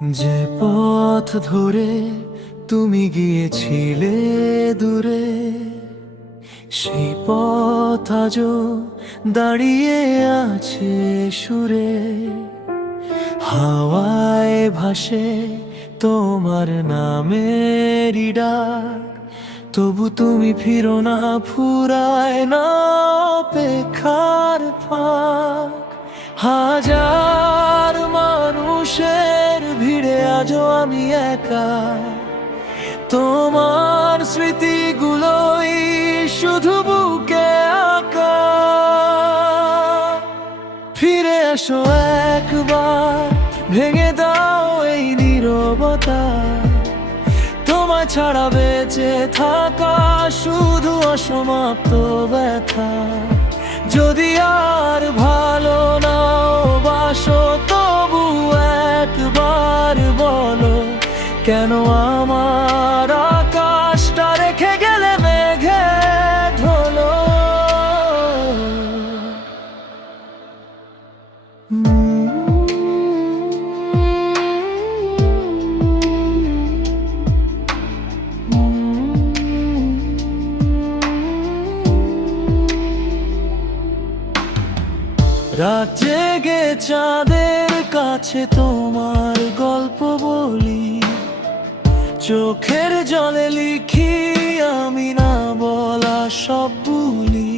যে পথ ধরে তুমি গিয়েছিলে দূরে, সেই পথ আজও দাঁড়িয়ে আছে সুরে। হাওয়ায় ভাসে তোমার নামেরই ডাক, তবু তুমি ফিরো না, ফুরায় না অপেক্ষার ফাঁক। হাজার মানুষের ভিড়ে আজও আমি একা, তোমার স্মৃতিগুলোই শুধু বুকে আঁকা। ফিরে এসো একবার, ভেঙে দাও এই নীরবতা। তোমায় ছাড়া বেঁচে থাকা শুধু অসমাপ্ত ব্যথা। যদি আর ভালো নাও বাসো, তবু একবার বলো, কেন আমার আকাশটা রেখে গেলে মেঘে ধুলো। রাত জেগে চাঁদের কাছে তোমার গল্প বলি, চোখের জলে লিখি আমি না বলা সব ভুলি।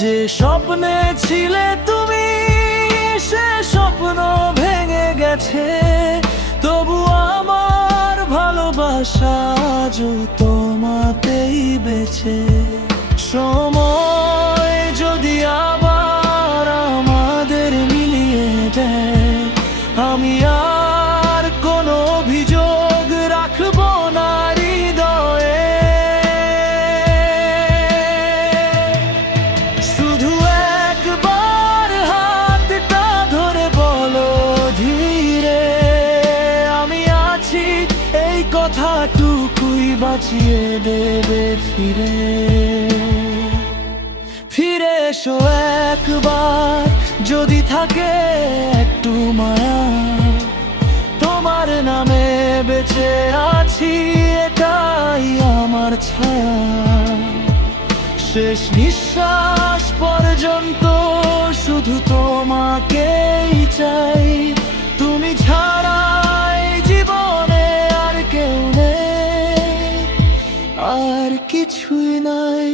যে স্বপ্নে ছিলে তুমি, সে স্বপ্ন ভেঙে গেছে, তবু আমার ভালোবাসা আজও তোমাতেই বেঁচে। সময় যদি আবার আমাদের মিলিয়ে দেয়, আমি আর কোনো অভিযোগ রাখবো না হৃদয়ে। শুধু একবার হাতটা ধরে বলো ধীরে, আমি আছি, এই কথাটুকুই বাঁচিয়ে দেবে ফিরে। ফিরে এসো একবার, যদি থাকে একটু মায়া, তোমার নামে বেঁচে আছি, এটাই আমার ছায়া। শেষ নিঃশ্বাস পর্যন্ত শুধু তোমাকেই চাই, তুমি ছাড়া এই জীবনে আর কেউ নেই, আর কিছুই নাই।